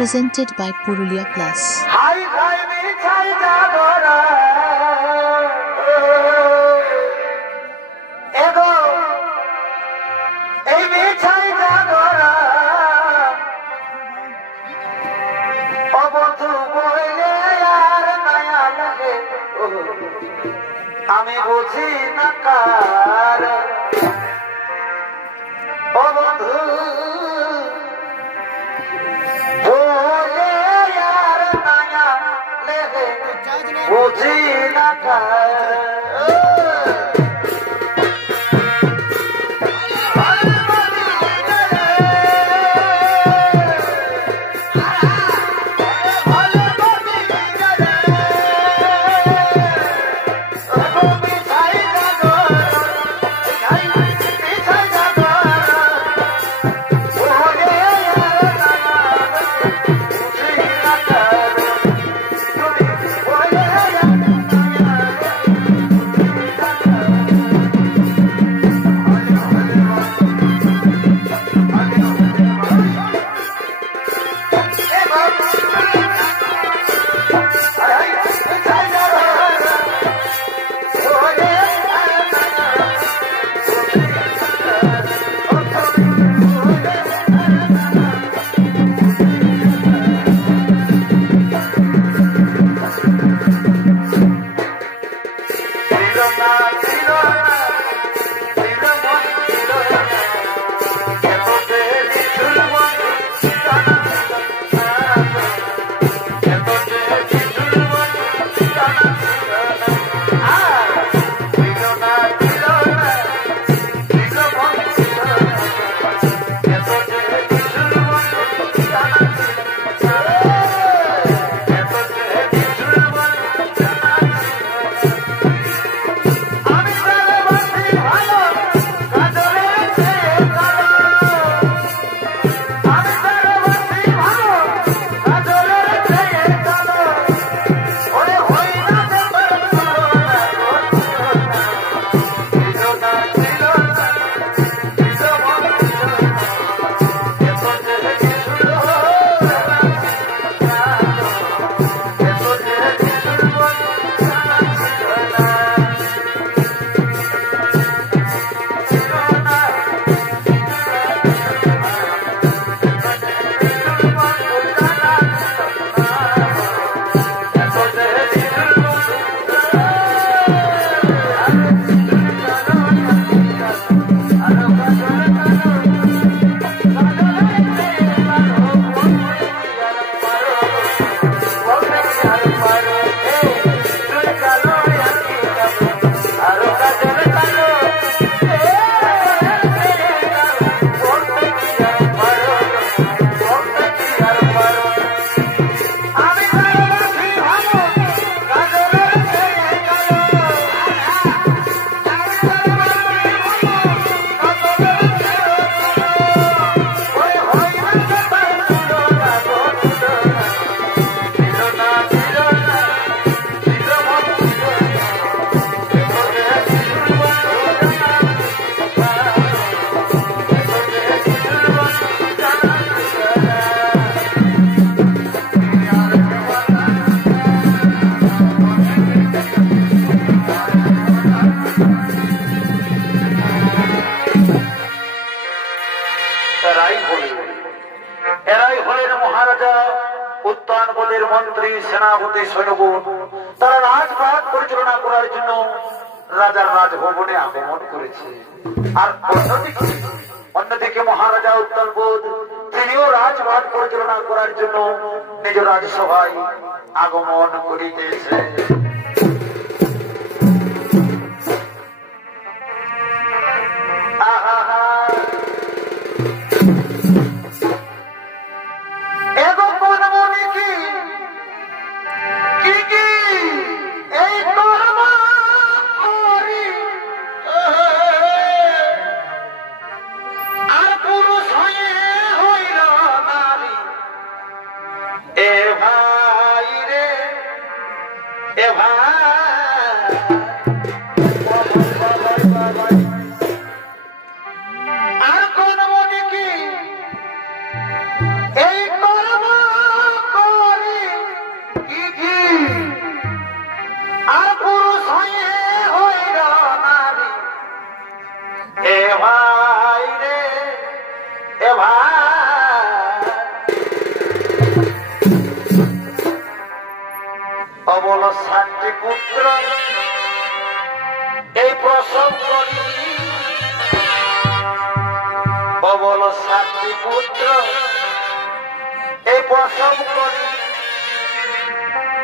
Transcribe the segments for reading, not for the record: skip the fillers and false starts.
presented by Purulia Plus. আমি বুঝি না কার ও বন্ধু বলে আর মায়া লেগে বুঝি না কার মন্ত্রী সেনাপতি সৈন্যগণ তারা রাজপাট পরিচালনা করার জন্য রাজার রাজভবনে আগমন করেছে। আর অন্যদিকে মহারাজা উত্তরবোধ তিনিও রাজপাট পরিচালনা করার জন্য নিজ রাজসভায় আগমন করিতেছে। আর কোন মনে কি এই কর্ম পুত্র এই প্রসব করি বল সাতটি পুত্র এই প্রসব করি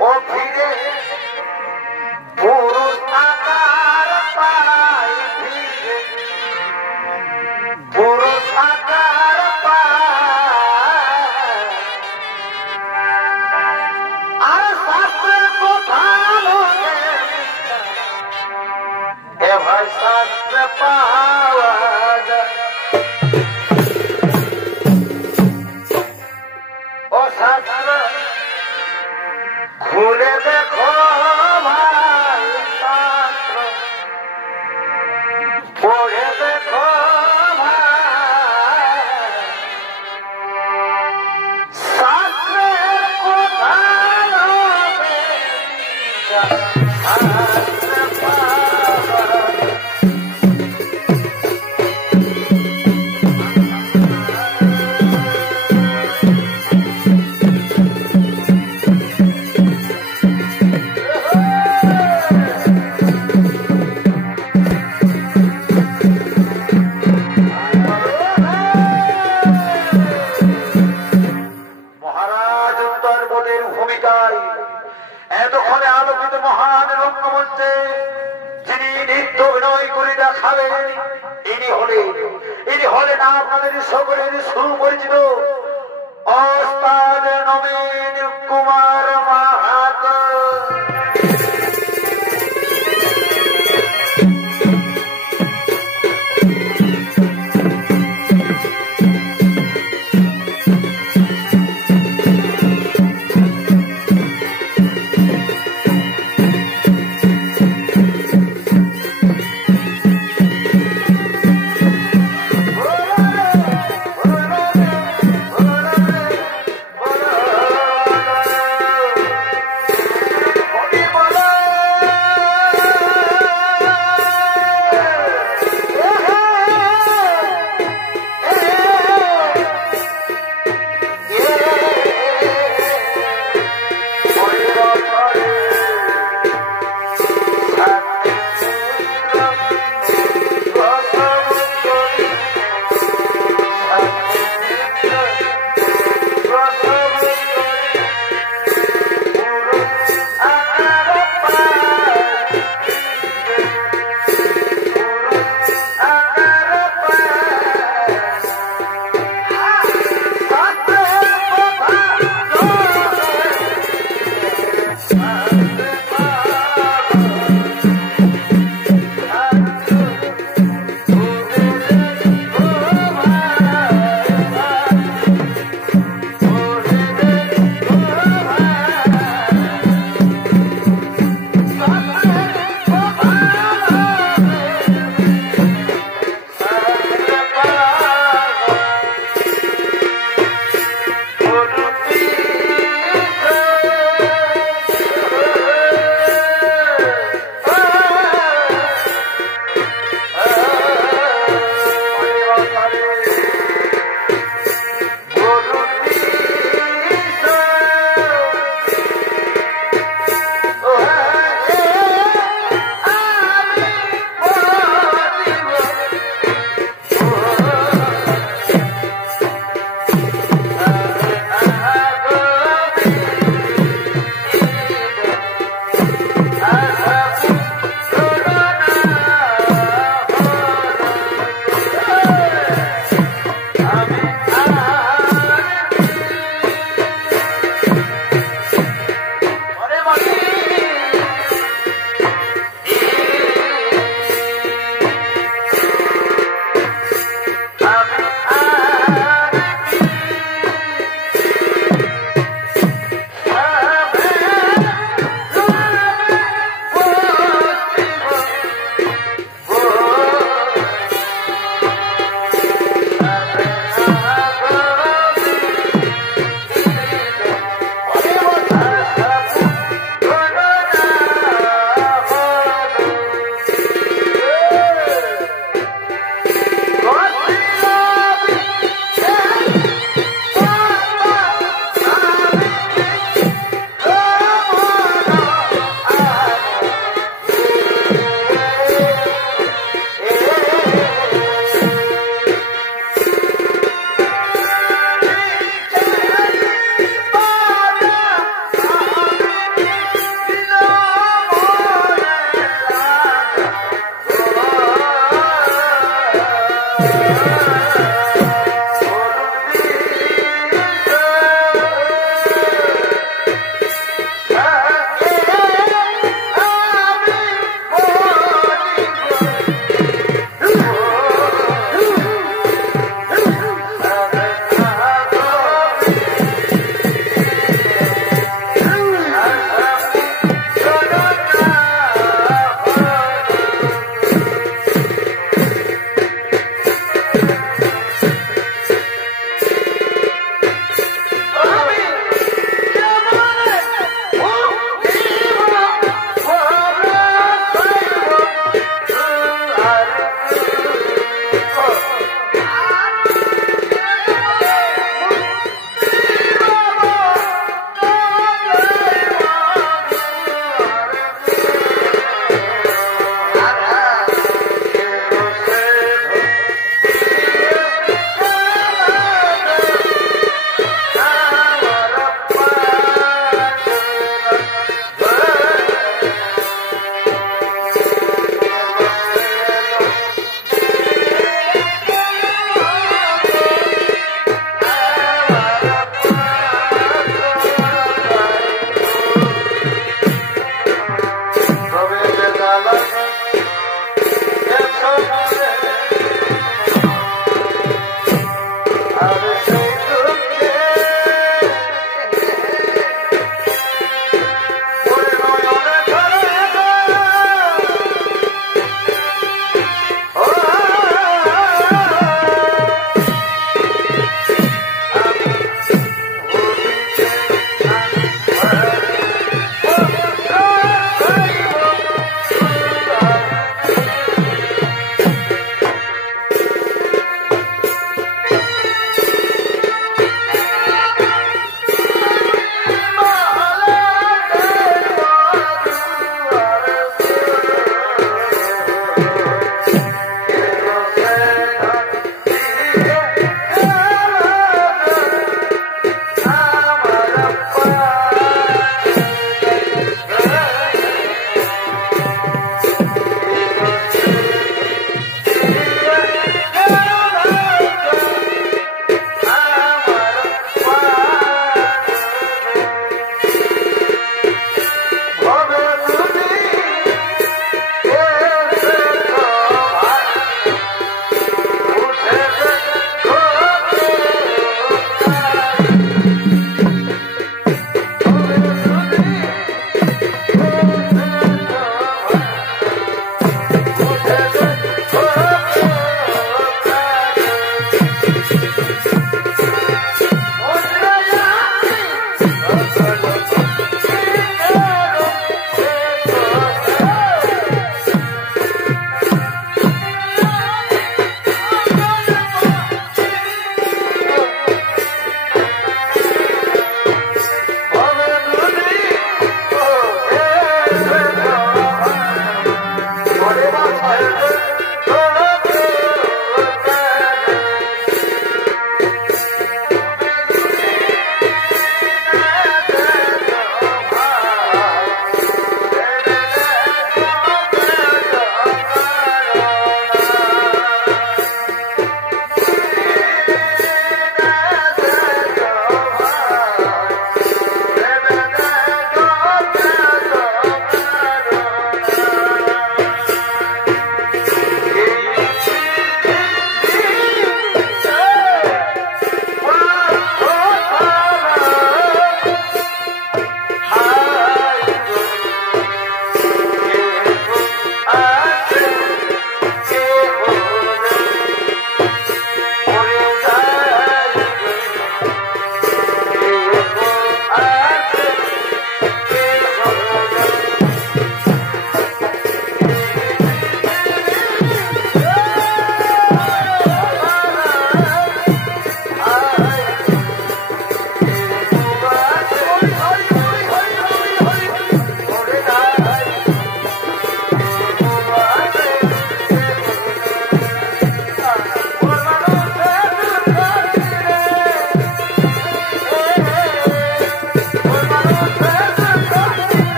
ও ফিরে পুরুষ আকার পাই ফিরে পুরুষ আকার পাই আর শাস্ত্রের কথা এ ভাই শাস্ত্র পাওয়া যায় ও শাস্ত্র খুলে দেখো ভাই শাস্ত্র পড়ে দেখো ভাই শাস্ত্রের কথা শাস্ত্র পাওয়া এতক্ষণে আলোকিত মহান রঙ্গমঞ্চে যিনি নৃত্য অভিনয় করে দেখাবেন ইনি হলেন আপনাদের সকলের সুপরিচিত ওস্তাদ নবীন কুমার মাহাতো।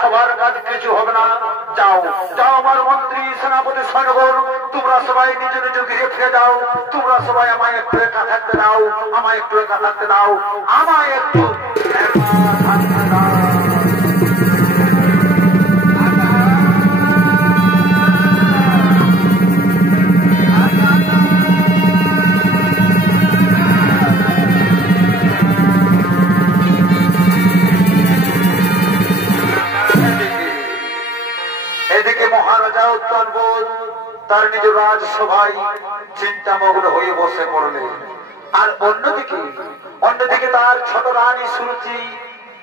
সবার কাজ কিছু হবে না। যাও যাও আমার মন্ত্রী সেনাপতি সৈন্যগণ, তোমরা সবাই নিজ নিজ গৃহে ফিরে যাও। তোমরা সবাই আমায় একটু একা থাকতে দাও, আমায় একটু একা থাকতে দাও, আমায় একটু একা থাকতে দাও। এদিকে মহারাজা উত্তরবোধ তার নিজ রাজসভায় চিন্তামগ্ন হয়ে বসে পড়লেন। আর অন্যদিকে তার ছোট রানী সুরুচি,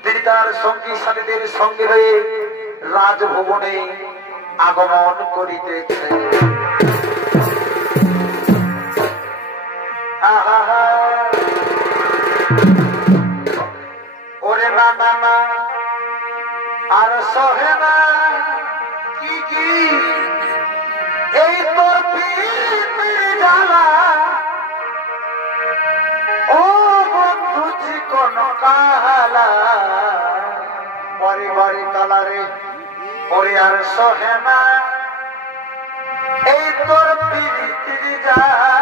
তিনি তার সঙ্গী সাথীদের সঙ্গে হয়ে রাজভবনে আগমন করিতেছেন। আহা ওরে না না না আর সহে না কি কি এই তোর পীর জ্বালা ও বন্ধু চিকন কালা বাড়ি বাড়ি কালারে ওরে আর সহে না এই তোর পীর জ্বালা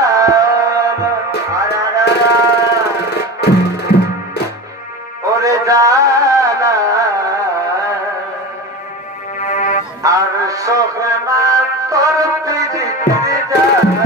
ওরে জ্বালা আর সহে না তোর পীর জ্বালা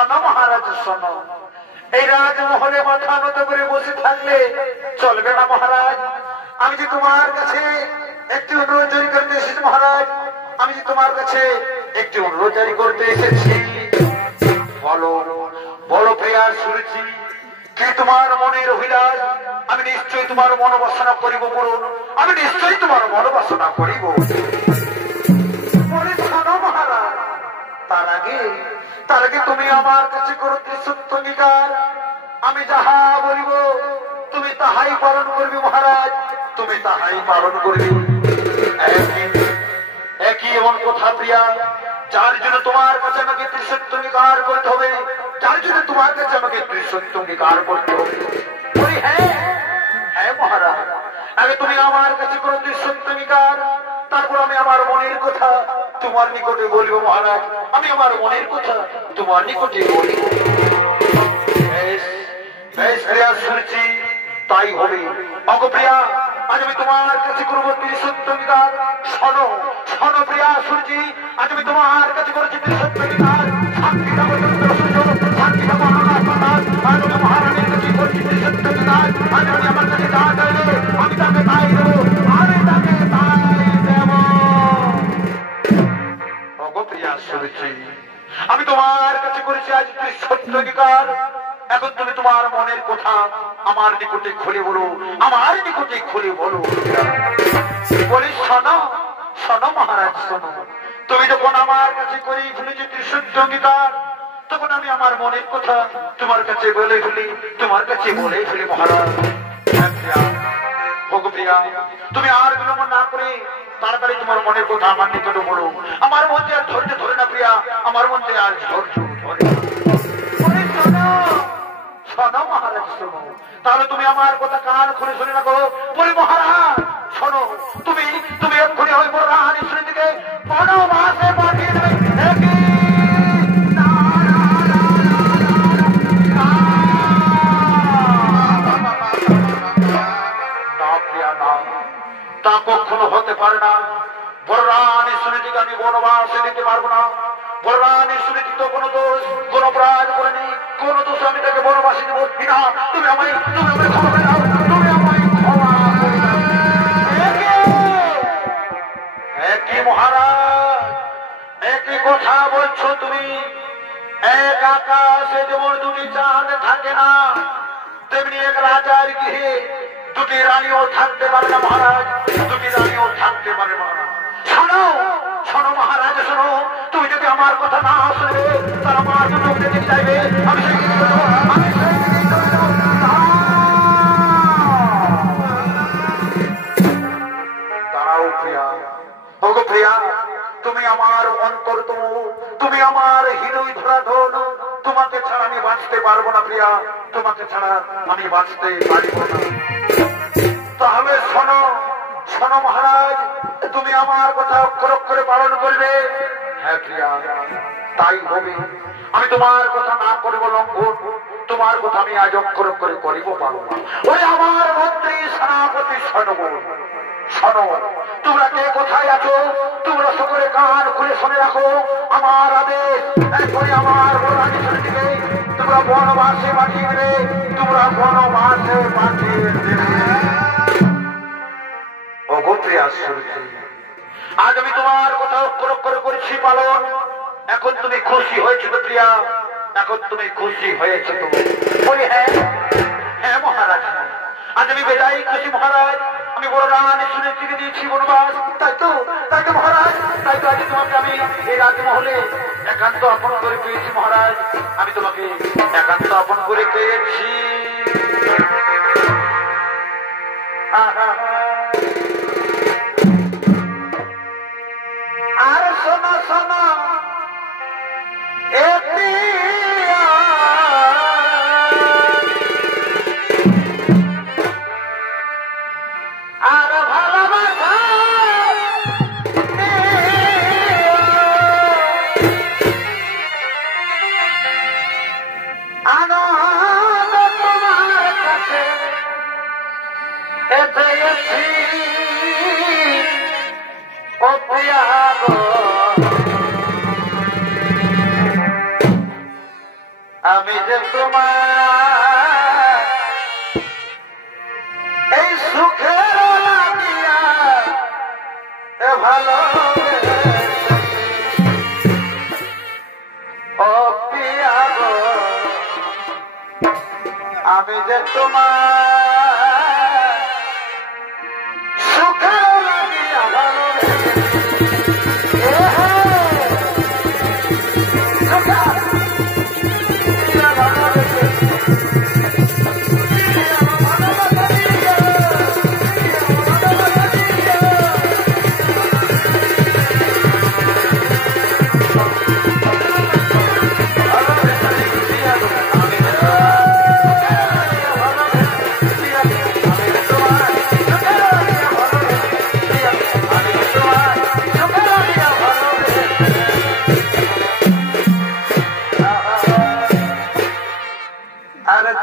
শোনো মহারাজ শোনো, এই রাজমহলে মাথা নত করে বসে থাকলে চলবে না মহারাজ। আমি যে তোমার কাছে একটি অনুরোধ জারি করতে এসেছি মহারাজ, আমি যে তোমার কাছে একটি অনুরোধ জারি করতে এসেছি। বলো বলো প্রিয়ার শুনেছি কি তোমার মনের অভিলাষ? আমি নিশ্চয়ই তোমার মনোবাসনা করিব বলুন, আমি নিশ্চয়ই তোমার মনোবাসনা করিব। শোনো মহারাজ, তার আগে তুমি আমার কাছে করো সত্য অঙ্গীকার। আমি যাহা বলিব তুমি তাহাই পালন করবি মহারাজ, তুমি তাহাই পালন করবি। একই এমন কথা প্রিয়া, যার জন্য তোমার কাছে আমাকে ত্রিসত্য অঙ্গীকার করতে হবে, যার জন্য তোমার কাছে আমাকে ত্রিসত্য অঙ্গীকার করতে হবে। বলি হ্যাঁ হ্যাঁ মহারাজ, আগে তুমি আমার কাছে করো ত্রিসত্য অঙ্গীকার, তারপর আমি আমার মনের কথা তোমার নিকটে বলবো মহারাজ, আমি আমার মনের কথা তোমার নিকটে বলবো। প্রিয়া শুনেছি তাই হবে। অগপ্রিয়া, আজ আমি তোমার কাছে করবো ত্রিসত্য অঙ্গীকার। শোনো শোনো প্রিয়া শুনেছি, আজ আমি তোমার কাছে করেছি ত্রিসত্য অঙ্গীকার। সাক্ষী থাকো সাক্ষী থাকো আজ আমি মহারানীর কাছে করছি ত্রিসত্য অঙ্গীকার। আজ আমি আমার কাছে যা চাইলে আমি তাকে তাই দেবো, আমি তাকে তাই দেব। অগপ্রিয়া শুনেছি আমি তোমার কাছে করেছি আজ ত্রিসত্য অঙ্গীকার। এখন তুমি তোমার মনের কথা আমার নিকটে খুলে বলো, আমার নিকটে খুলে বলো। বলি শোনো শোনো মহারাজ শোনো, তুমি যখন আমার কাছে করি ফেলেছি ত্রিসত্য অঙ্গীকার, তখন আমি আমার মনের কথা তোমার কাছে বলে ফেলি, তোমার কাছে বলে ফেলি মহারাজ। ভগপ্রিয়া, তুমি আর বিলম্ব না করে তাড়াতাড়ি তোমার মনের কথা আমার নিকটে বলো। আমার মধ্যে আর ধৈর্য ধরে না প্রিয়া, আমার মধ্যে আর ধৈর্য ধরে না। শোনো মহারাজ শোনো, তাহলে তুমি আমার কথা কান খুলে শুনে রাখো। বলি মহারাজ শোনো, তুমি তুমি এক্ষুনি ওই বড় রানী শুনে থেকে বনবাসে পাঠিয়ে দেবে। তা কখনো হতে পারে না। বড় রানী শুনে থেকে আমি বনবাসে দিতে পারবো না। বড় রানী শুনে তো কোনো দোষ কোন অপরাধ করেনি, কোন দোষ আমি তাকে বনবাসী দেবো কিনা। তুমি আমায় ক্ষমা করে দাও, তুমি আমায় ক্ষমা করে দাও। একই মহারাজ একই কথা বলছো তুমি। এক আকাশে যেমন দুটি চাঁদ থাকে না, তেমনি এক রাজার গৃহে দুটি রানীও থাকতে পারে না মহারাজ, দুটি রানীও থাকতে পারে না। শোনো শোনো মহারাজ শোনো, তুমি যদি আমার কথা না শুনে তারা আমার জন্য যেতে চাইবে, আমি সেই দাঁড়াও প্রিয়া। ওগো প্রিয়া, তুমি আমার অন্তরতম, তুমি আমার হৃদয় ধরাধন, তোমাকে ছাড়া আমি বাঁচতে পারবো না প্রিয়া, তোমাকে ছাড়া আমি বাঁচতে পারব না। তাহলে শোনো শোনো মহারাজ, তুমি আমার কথা অক্ষর অক্ষরে পালন করবে। হ্যাঁ প্রিয়া তাই হবে। আমি তোমার কথা না করবো লঙ্ঘন, তোমার কথা আমি আজ অক্ষর অক্ষরে করিব পারবো না। ওই আমার মন্ত্রী সেনাপতি সৈন্যগণ শোনো, তোমরা কে কোথায় আছো তোমরা সকলে কান খুলে শুনে রাখো। আমার আদেশ এখনই আমার রানী শুনে দিবে, তোমরা বনবাসে পাঠিয়ে দেবে, তোমরা বনবাসে পাঠিয়ে দেবে। আজ আমি তোমার কথা অক্ষর অক্ষর করেছি পালন। এখন তুমি খুশি হয়েছো তো প্রিয়া, এখন তুমি খুশি হয়েছো তো? বলি হ্যাঁ হ্যাঁ মহারাজ, আজ আমি বেজাই খুশি মহারাজ। আমি বড় রানী শুনে চিঠি দিয়েছি বনবাস। তাই তো মহারাজ, তাই তো আজ তোমাকে আমি এই রাজমহলে একান্ত আপন করে পেয়েছি মহারাজ। আমি তোমাকে একান্ত আপন করে পেয়েছি। আর শোনো শোনো আর ভালোবাসা আনন্দ তোমার কাছে পেয়েছি। ও প্রিয়া গো আমি যে তোমার এই সুখের লাগিয়া ভালো ও প্রিয়া গো আমি যে তোমার সুখের লাগিয়া ভালো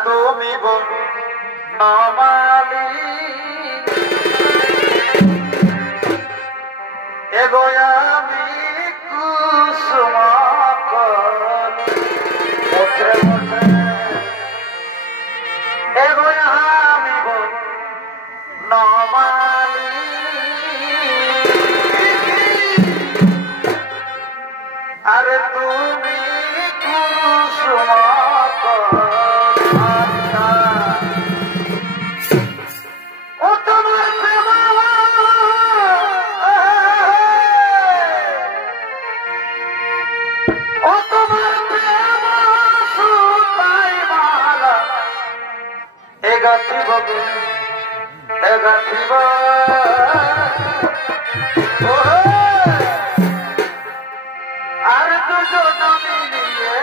তুমি বনমালী এগো আমি কুসুম এগো আমি বনমালী আরে তুমি কুসুম আর দুজন মিলিয়ে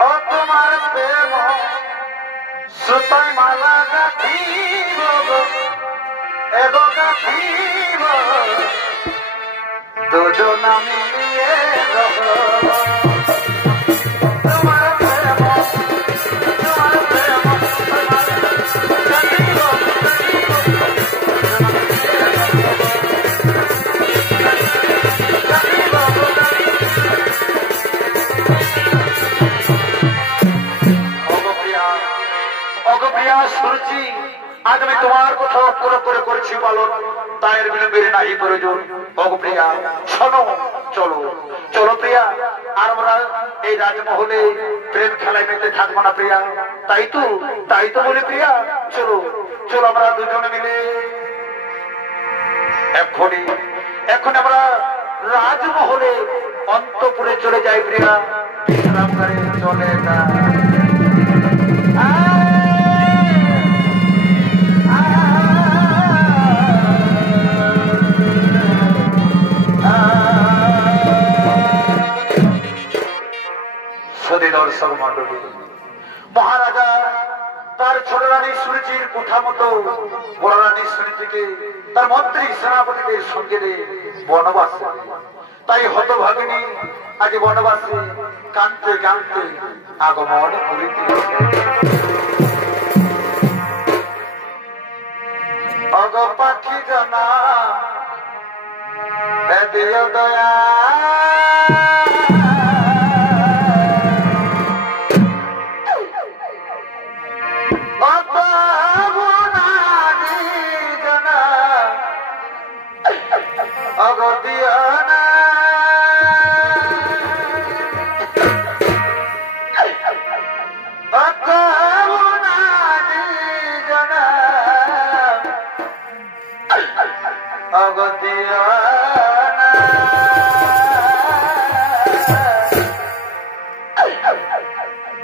ও তোমার প্রেম সুতাই মালা গাথিব এগো গাথিব দুজন মিলিয়ে শুনছি আজ আমি তোমার কথা অক্ষর করে করেছি পালন তাইর বিলম্বের নাহি প্রয়োজন ওগো প্রিয়া শোনো চলো চলো প্রিয়া আর আমরা এই রাজমহলে প্রেম খেলায় মেতে থাকবো না প্রিয়া তাই তো বলি প্রিয়া চলো চলো আমরা দুজনে মিলে এখন আমরা রাজমহলে অন্তপুরে চলে যাই প্রিয়া বিশ্রাম করে চলে না দর্শক মন্ডলী মহারাজা তার ছোট রানী সুরুচির কোঠা মতো বড় রানী সুরুচিকে তার মন্ত্রী সেনাপতিদের সঙ্গে বনবাসে তাই হতভাগিনী আজ বনবাসে কাঁদতে কাঁদতে আগমন করিতে অগ পাখি জানা দিও দয়া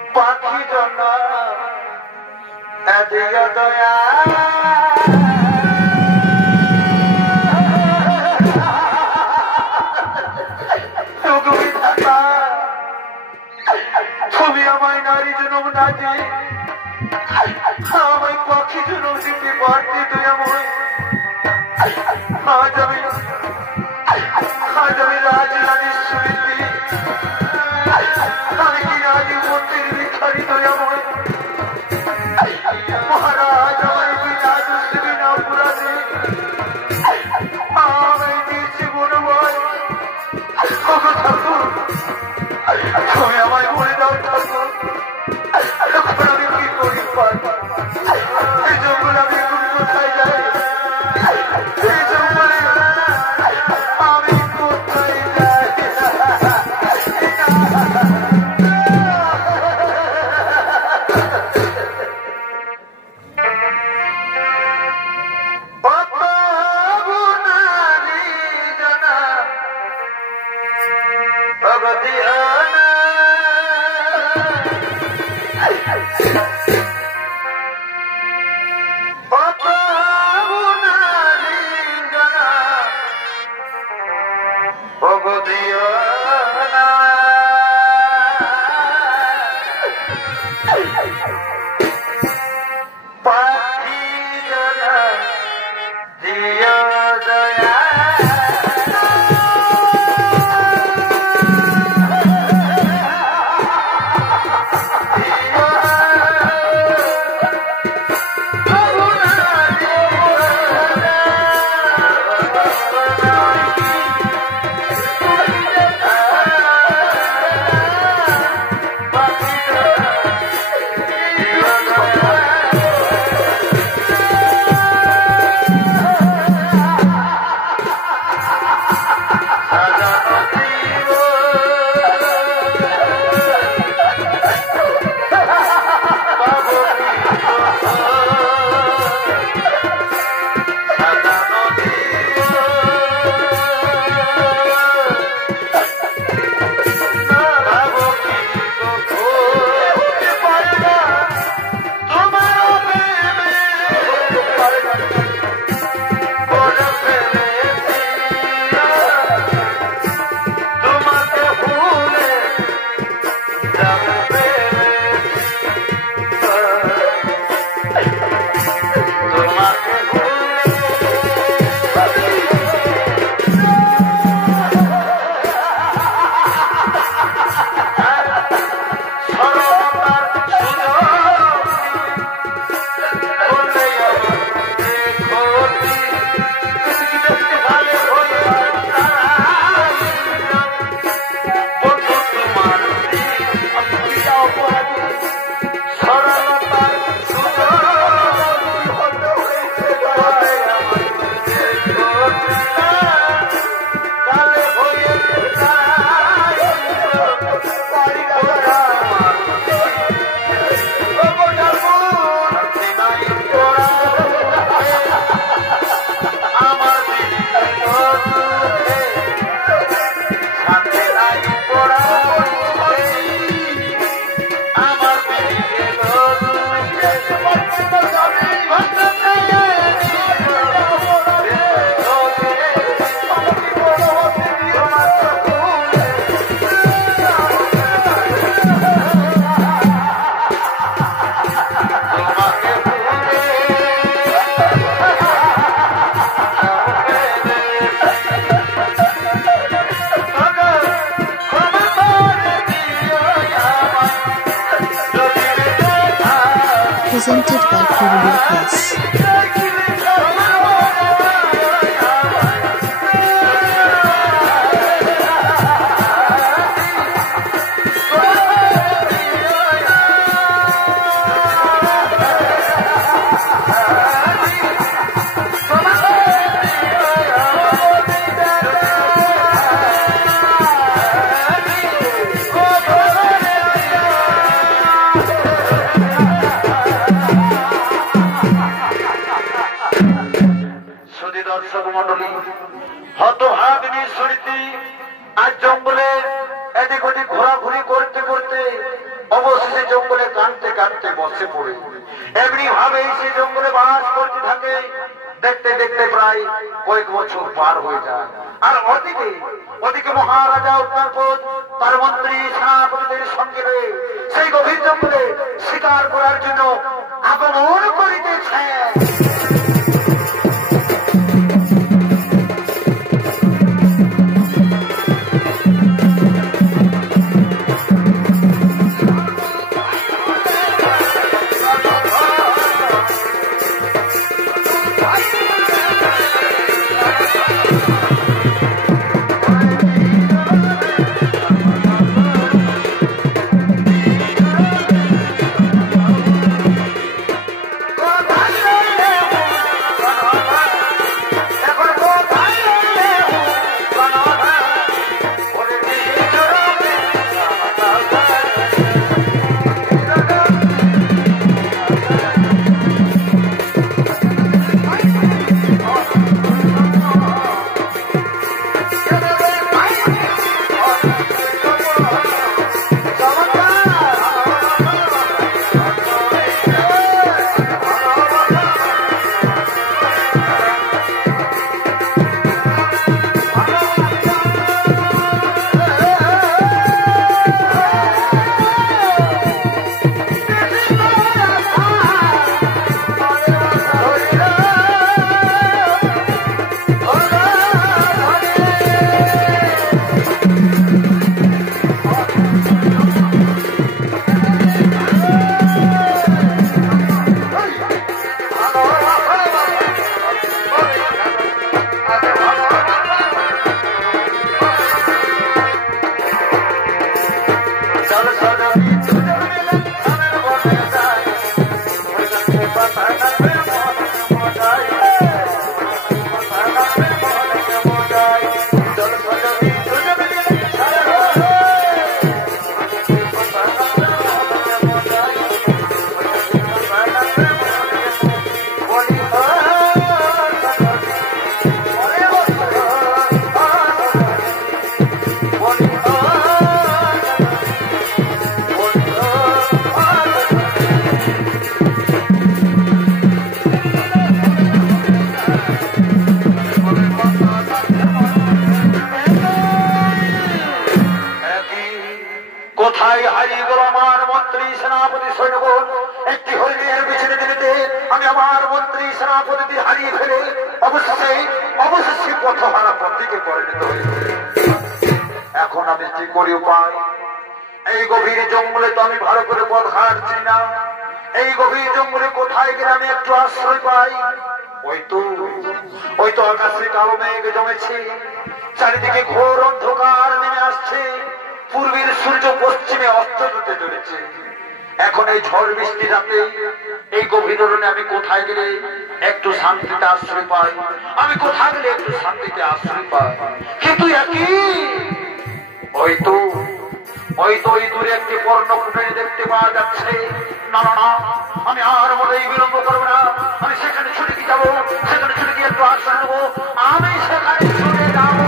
পাখি জন্য দয়া তুমি আমায় নারী জনম না দিয়ে আমায় পাখি জনম দিতে পারতে তুই আমায় আজ আমি রাজরানীর সুরীতি আমি কি রানী মন্দির ভিখারি তুই আমায় মহারাজ আমায় বিনা দুষ্টি বিনা অপরাধে আমায় দিয়েছি বনবাস Presented by Purulia Plus. দর্শক মন্ডলী, হতভাগিনী সুরীতি আজ জঙ্গলে এদিক ওদিক ঘোরাঘুরি করতে করতে অবশেষে জঙ্গলে কাঁদতে কাঁদতে বসে পড়ে। এমনি ভাবেই সে জঙ্গলে বাস করতে থাকে। দেখতে দেখতে প্রায় কয়েক বছর পার হয়ে যায়। আর ওদিকে মহারাজা উত্তরপদ তার মন্ত্রী সেনাপতিদের সঙ্গে সেই গভীর জঙ্গলে শিকার করার জন্য আগমন করিতেছে। কোথায় হারিয়ে গেল আমার মন্ত্রী সেনাপতি সৈন্যগণ? একটি হরিণের পিছনে দিতে আমি আমার মন্ত্রী সেনাপতি হারিয়ে ফেলে অবশ্যই পথহারা পথিকে পরিণত হয়েছে। এখন আমি কি করি উপায়? এই গভীর জঙ্গলে তো আমি ভালো করে পথ হাঁটছি না। এই গভীর জঙ্গলে কোথায় গেলে আমি একটু আশ্রয় পাই? ওই তো আকাশে কালো মেঘ জমেছে, চারিদিকে ঘোর অন্ধকার নেমে আসছে, পূর্বের সূর্য পশ্চিমে অস্ত যেতে চলেছে। এখন এই ঝড় বৃষ্টি রাতে এই গভীর অরণ্যে আমি কোথায় গেলে একটু শান্তিতে আশ্রয় পাই? আমি কোথায় গেলে একটু শান্তিতে আশ্রয় পাই? কিন্তু একই ওই দূরে একটি পর্ণকুটির দেখতে পাওয়া যাচ্ছে। না না না, আমি আর মোটেই বিলম্ব করবো না। আমি সেখানে ছুটে গিয়ে যাবো, সেখানে ছুটে গিয়ে একটু আশ্রয় নেবো। আমি সেখানে ছুটে যাবো।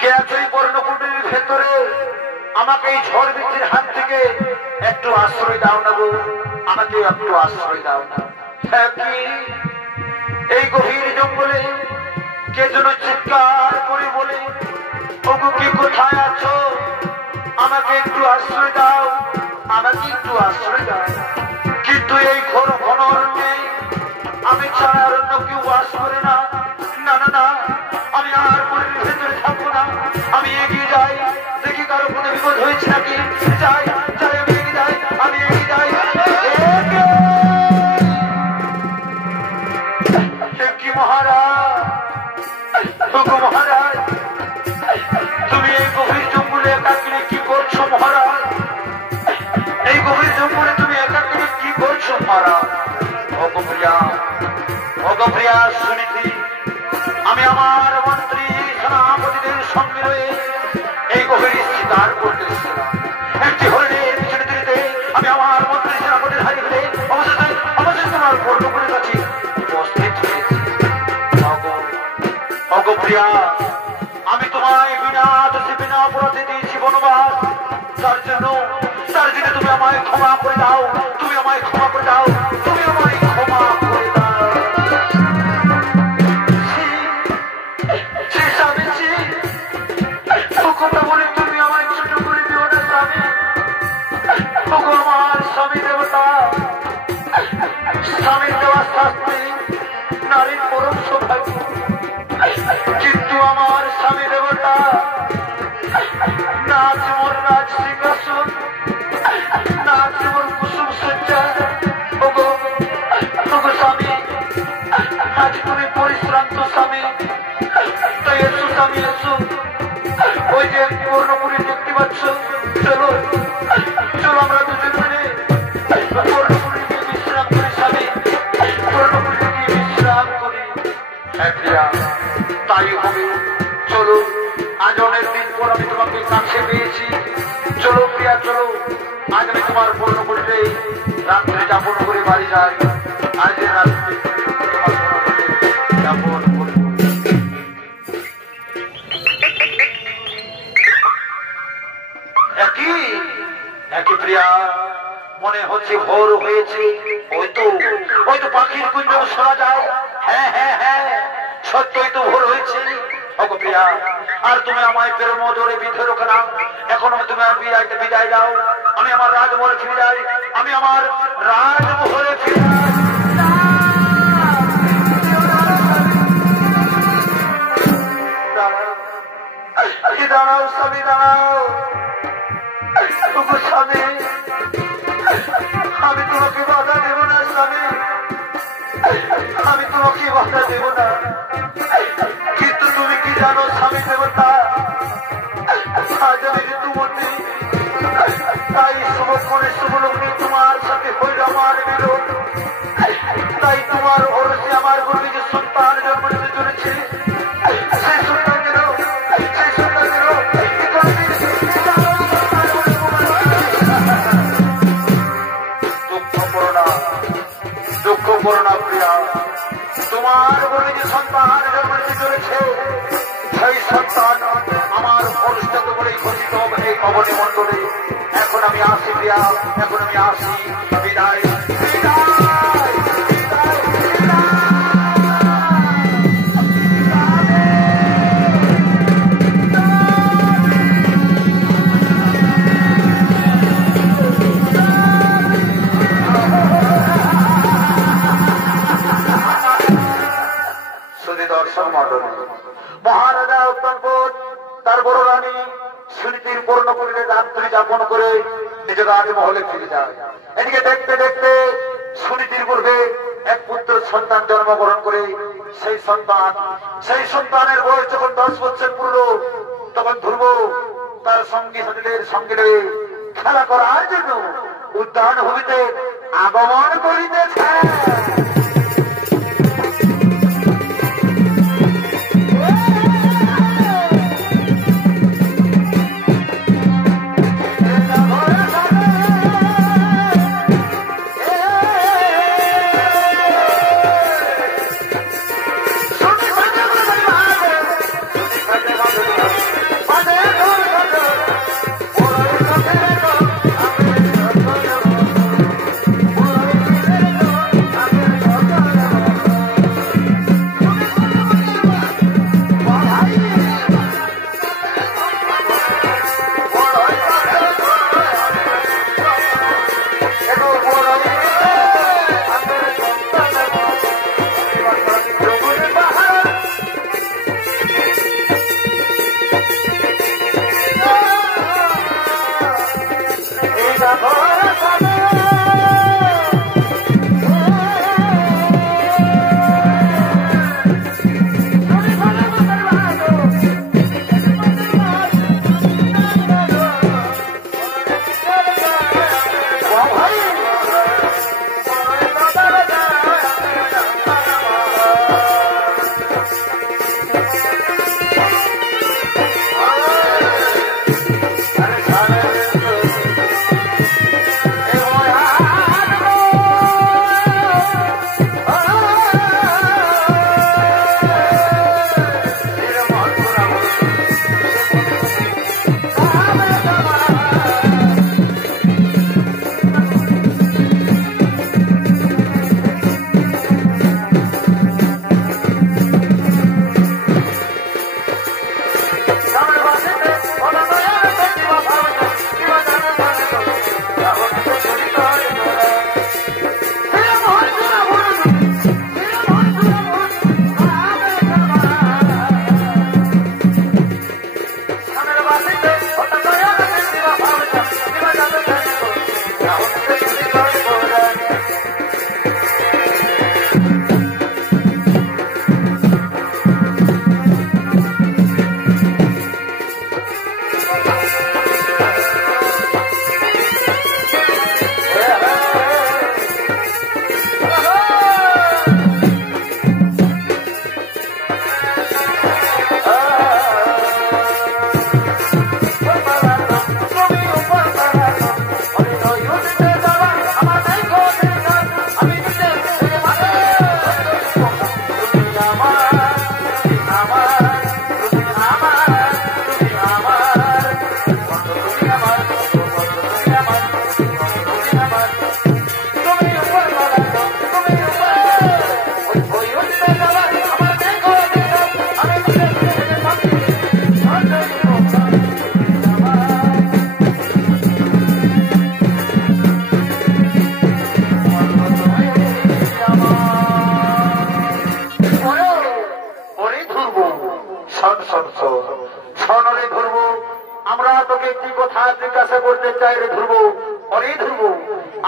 কে আছো এই পর্ণকুটির ভেতরে? আমাকে এই ঝড় বৃষ্টির হাত থেকে একটু আশ্রয় দাও না গো, আমাকে একটু আশ্রয় দাও না। এই গভীর জঙ্গলে কে যেন চিৎকার করে বলে, ওগো কি কোথায় আছো? আমাকে একটু আশ্রয় দাও, আমাকে একটু আশ্রয় দাও। কিন্তু এই ঘোর ঘন অরণ্যে আমি ছাড়া আর অন্য কেউ বাস করে না। না না না, আমি আর পরিবের ভেতরে থাকবো না। আমি এগিয়ে যাই, দেখি কারো কোনো বিপদ হয়েছে নাকি। যাই যাই, আমি এগিয়ে যাই, আমি এগিয়ে যাই। মহারাজ, তুমি এই গভীর জঙ্গলে একাকিনী কি করছো মহারাজ? এই গভীর জঙ্গলে তুমি একাকিনী কি করছো মহারাজ? ভগপ্রিয়া শুনেছি আমি আমার মন্ত্রী সেনাপতিদের সঙ্গে রয়ে এই গভীর শিকার করতে এসেছিলাম। একটি হরিণের পিছনে দিতে আমি আমার মন্ত্রী সেনাপতির হারিয়ে ফেলে অবশেষে তোমার পর্ণকুটির কাছে উপস্থিত হয়েছি। ভগপ্রিয়া, আমি তোমায় বিনা দোষে বিনা অপরাধে দিয়েছি বনবাস। তার জন্য তুমি আমায় ক্ষমা করে দাও, তুমি আমায় ক্ষমা করে দাও, তুমি আমায় ক্ষমা করে দাও। কথা বলে তুমি আমায় ছোট করে দিও না স্বামী। আমার স্বামী দেবতা, স্বামীর দেওয়া শাস্তি নারীর পরম সৌভাগ্য। কিন্তু আমার স্বামী দেবতা নাচ মোর রাজ সিংহাসন, নাচ মোর কুসুম সজ্জা। ওগো স্বামী, আজ তুমি পরিশ্রান্ত স্বামী, তাই এসো স্বামী এসো। ওই যে পর্ণপুরী দেখতে পাচ্ছ, চলো চলো আমরা দুজন মিলে পর্ণপুরী গিয়ে বিশ্রাম করি স্বামী, পর্ণপুরী গিয়ে বিশ্রাম করি। তাই হবে, চলো। আজ অনেক দিন পর আমি তোমাকে কাছে পেয়েছি। চলো প্রিয়া, চলো আজ আমি তোমার পর্ণপুরীতে রাত্রে যাপন করে বাড়ি যাই। আজ রাত্রে যাপন করব। একই প্রিয়া, মনে হচ্ছে ভোর হয়েছে। ওই তো পাখির কুঞ্জ শোনা যায়। হ্যাঁ হ্যাঁ হ্যাঁ, সত্যই তো ভোর হয়েছে। প্রিয়া, আর তুমি আমায় প্রেম ধরে বিধে রোখে না। এখন তুমি আর বিদায় দাও, আমি আমার রাজমহলে ফিরে যাই, আমি আমার রাজমহলে ফিরে যাই। দাঁড়াও স্বামী, দাঁড়াও। স্বামী, আমি তোমাকে বাধা দেব না স্বামী, আমি তোমাকে বাধা দেব না। কিন্তু তুমি কি জানো স্বামী দেবতা, আজ আমি ঋতুমতি, তাই শুভক্ষণে শুভলগ্নে তোমার সাথে হইল আমার বিরোধ। তাই তোমার ওরসে আমার গর্বে যে সন্তান জন্ম নিতে চলেছে, সেই সন্তানকে দাও, সেই সন্তানকে দাও। দুঃখ করো না প্রিয়া, তোমার গর্বে যে সন্তান জন্ম নিতে চলেছে, সেই সন্তান আমার ভবিষ্যৎ বলেই ঘোষিত হবে এই অবনী মণ্ডলে। এখন আমি আসি প্রিয়া, এখন আমি আসি, বিদায় বিদায় বিদায় বিদায়। মারণে মহারাজা উত্তমপদ তার বড় রানী স্মৃতির পূর্ণপুরীতে রাত্রি যাপন করে নিজের রাজমহলে ফিরে যায়। এদিকে দেখতে দেখতে সুনীতির গর্ভে এক পুত্র সন্তান জন্মগ্রহণ করে সেই সন্তানের বয়স যখন 10 বছর পূর্ণ তখন ধ্রুব তার সঙ্গী সাথীদের সঙ্গে খেলা করার জন্য উদ্যান ভূমিতে আগমন করিতেছে।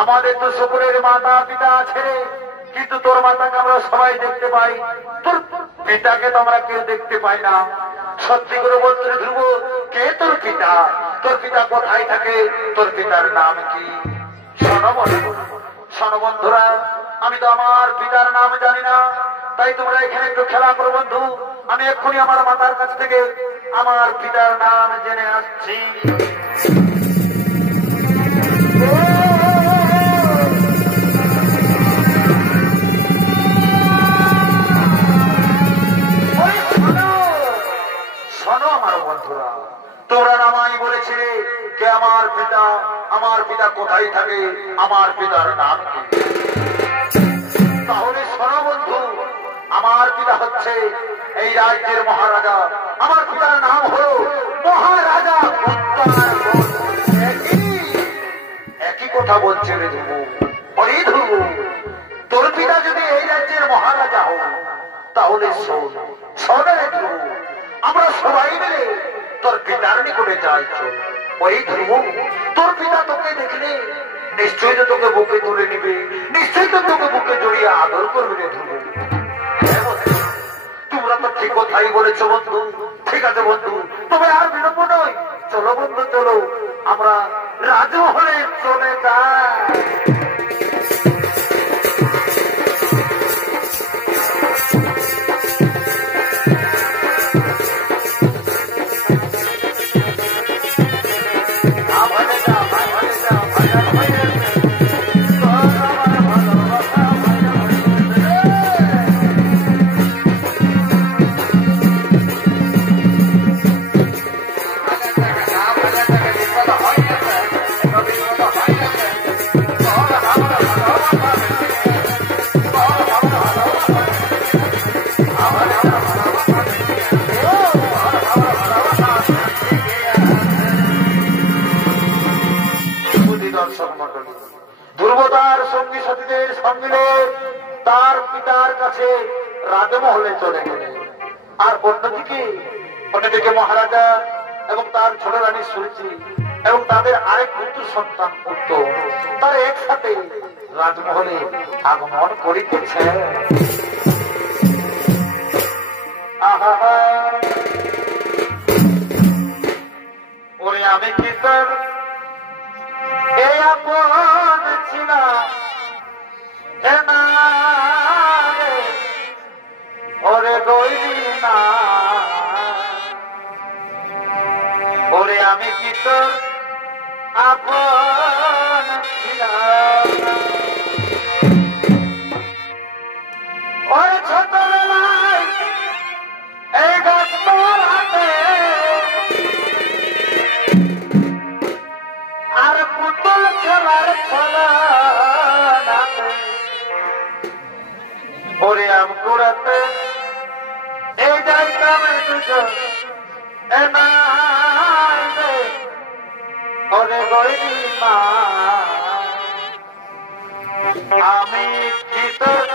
আমাদের তো সকলের মাতা পিতা আছে, কিন্তু তোর মাতাকে আমরা সবাই দেখতে পাই, তোর পিতাকে তো আমরা কেউ দেখতে পাই না। সত্যি করে বলছে ধ্রুব, কে তোর পিতা? তোর পিতা কোথায় থাকে? তোর পিতার নাম কি? শোনো বন্ধুরা, আমি তো আমার পিতার নাম জানি না, তাই তোমরা এখানে একটু খেলা করো বন্ধু। আমি এক্ষুনি আমার মাতার কাছ থেকে আমার পিতার নাম জেনে আসছি। শোনো আমার বন্ধুরা, তোমরা নামাই বলেছিলে কে আমার পিতা, আমার পিতা কোথায় থাকে, আমার পিতার নাম কি? তাহলে শোনো বন্ধু, আমার পিতা হচ্ছে এই রাজ্যের মহারাজা, আমার পিতার নাম হলো মহারাজা উত্তরায়ণ। একই কথা বলছে রে ধ্রুব। অরে ধ্রুব, তোর পিতা যদি এই রাজ্যের মহারাজা হোক, তাহলে শোন, শোনে ধ্রুব, আমরা সবাই মিলে তোর পিতার নিকটে যাই। চল। ওই ধ্রুব, তোর পিতা তোকে দেখলে নিশ্চয়ই তো তোকে বুকে তুলে নিবে, নিশ্চয়ই তো তোকে বুকে জড়িয়ে আদর করবে রে ধ্রুব। তোমরা তো ঠিক কথাই বলেছো বন্ধু। ঠিক আছে বন্ধু, তবে আর বিলম্ব নয়, চলো বন্ধু চলো, আমরা রাজমহলে চলে যাই। ধ্রুবতার সঙ্গী সাথীদের সঙ্গে তার পিতার কাছে রাজমহলে চলে গেলেন। আর অন্যদিকে মহারাজা এবং তার ছোট রানী সুরুচি এবং তাদের আরেক পুত্র সন্তান পুত্র তারা একসাথে রাজমহলে আগমন করিতেছে। ওরে আমি কি তোর এই আপন ছিলাম, ওরে গইলি না, ওরে আমি কি তোর আপন ছিলাম। ওরে ছোটবেলায় এই গাছ তোর হাতে আর পুতুল খেলার খেলা, ওরে আম কুড়াতে এই যাইতাম দুজন, ওরে গইলি মা, আমি কি তোর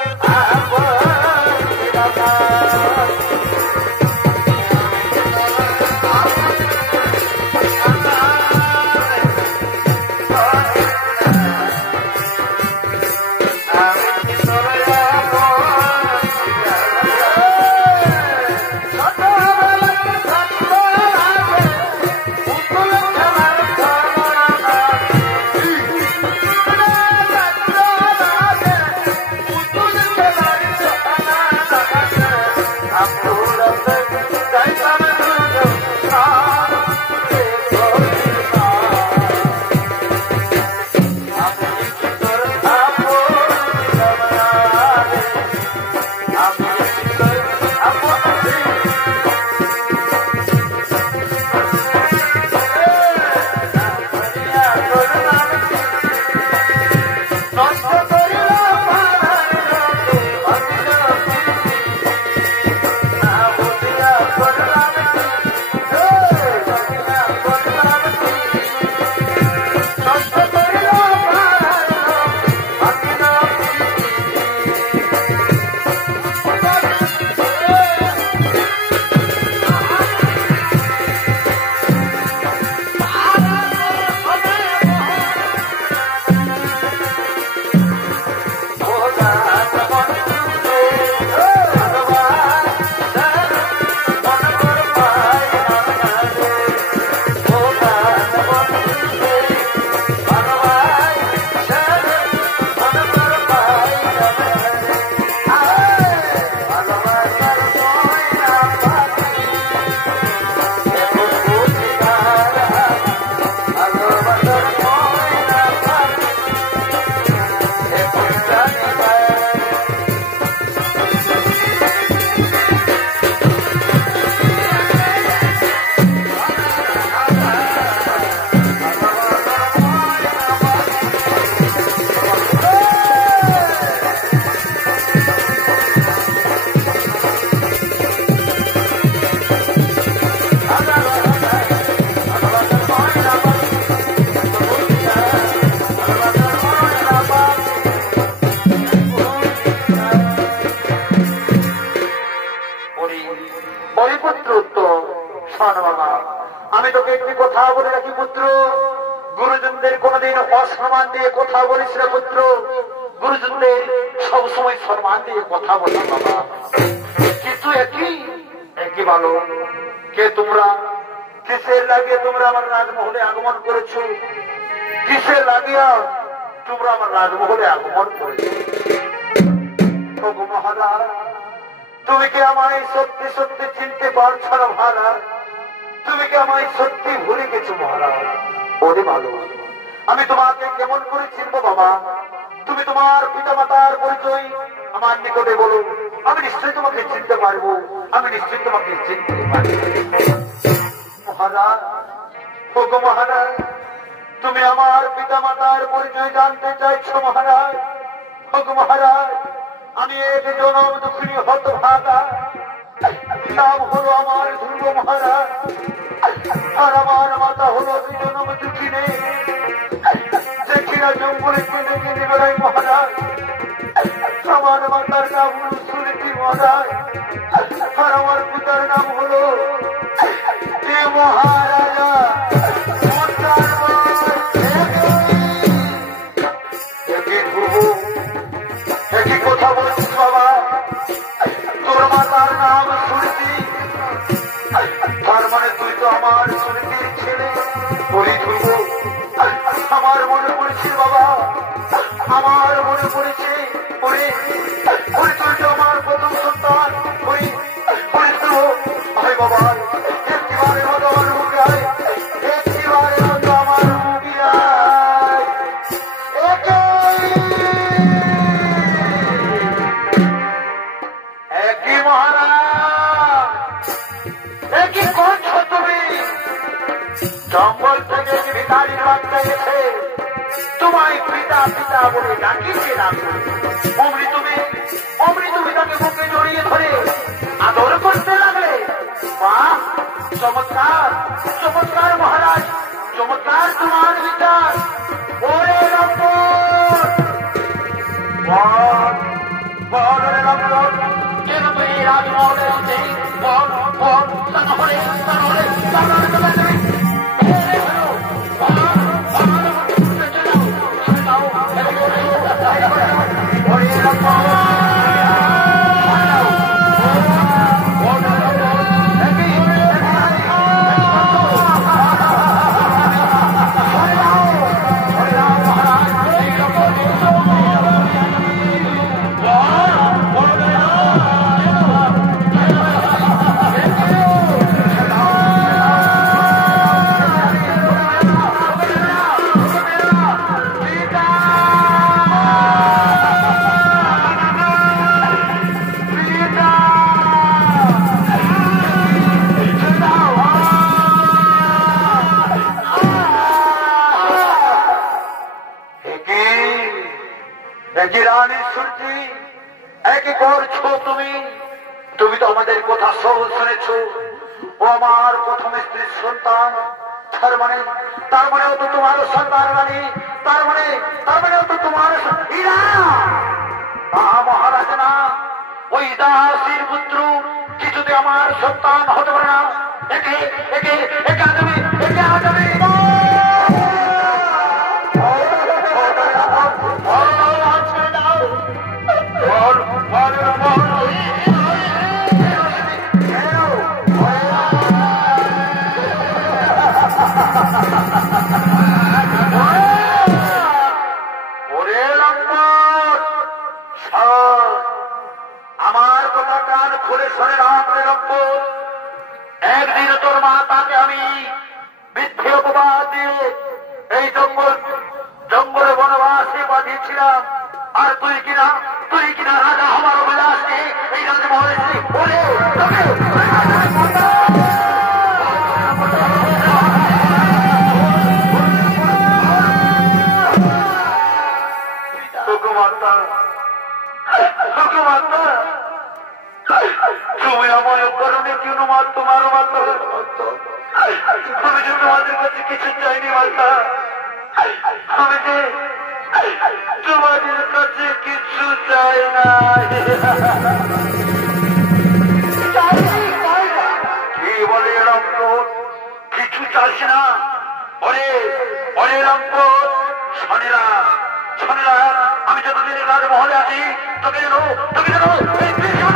তোকে একটি কথা বলে রাখি পুত্র, গুরুজনদের কোনদিন অসম্মান দিয়ে কথা বলিস না পুত্র, গুরুজনদের সবসময় সম্মান দিয়ে কথা বলিস বাবা। কিন্তু একই ভালো কে তোমরা, কিসের লাগিয়ে তোমরা আমার রাজমহলে আগমন করেছো, কিসের লাগিয়া তোমরা আমার রাজমহলে আগমন করেছো? মহারাজ, তুমি কি আমায় সত্যি সত্যি চিনতে পারছো না মহারাজ? তুমি কি আমায় সত্যি ভুলে গেছো মহারাজ? ওরে ভালো, আমি তোমাকে কেমন করে চিনবো বাবা? তুমি তোমার পিতা মাতার পরিচয় আমার নিকটে বলো, আমি নিশ্চয়ই তোমাকে চিনতে পারবো, আমি নিশ্চয়ই তোমাকে চিনতে পারবো। মহারাজ, ওগো মহারাজ, তুমি আমার পিতা মাতার পরিচয় জানতে চাইছো মহারাজ? ওগো মহারাজ, আমি এক জনম দুঃখিনী হতভাগা, নাম হলো আমার ধ্রুব মহারাজ, আর আমার মাতা হলো জনম দুঃখিনী, দেখিরা জঙ্গলে কেঁদে কেঁদে বেড়াই মহারাজ। আমার মাতার নাম হলো সুনীতি মহারাজ, আর আমার পিতার নাম হলো মহারাজা। একই কথা বলছিস বাবা, তোর মাতার নাম সুনীতি, তার মানে তুই তো আমার সুনীতির ছেলে। বলি ধ্রুব, আমার মনে পড়েছে বাবা, আমার মনে পড়েছে, তুই তো আমার প্রথম সন্তান। বাবা, একটিবারের মতো আমার মুখে আয়, একটিবারের মতো আমার মুখে আয়। একই মহারাজ, একই করছো তুমি? জঙ্গল থেকে ভিখারির বাচ্চা এসে তোমায় পিতা পিতা বলে ডাকিছে রাখো, অমনি তুমি তাকে মুখে জড়িয়ে ধরে আদর করতে লাগলে। বাহ, চমৎকার চমৎকার মহারাজ, চমৎকার তোমার বিচার। ওরে লম্বর, বল রে লম্বর, কেন তুই রাজমহলে আছে? বল বল, তাহলে তুমি তো আমাদের কথা সব শুনেছ। ও আমার প্রথম স্ত্রীর সন্তান, তার মানে ও তো তোমার সন্তান রানী, তার মানে ও তো তোমার মহারাজ না, ওই দাসীর পুত্র কিছুতে আমার সন্তান হতে পারে না। একে একে একে আগামী একে আগামী আমার কথা কান খুলে শোনে একদিন তোর মা তাকে আমি মিথ্যে অপবাদ দিয়ে এই জঙ্গলে বনবাসে পাঠিয়েছিলাম, আর তুই কিনা রাজা হবার অভিলাষে এই রাজমহলে তুমি আমার কারণে কেন মা তোমার মাতা? আমি যে তোমাদের কাছে কিছু চাইনি মাতা, আমি যে তোমাদের কাছে কিছু চাই না। কি বলে কিছু আসি না। ওরে ওরে লম্পট শোনেরা শোনেরা, আমি যতদিন রাজমহলে আছি তোকে যেন এই কৃষ্ণা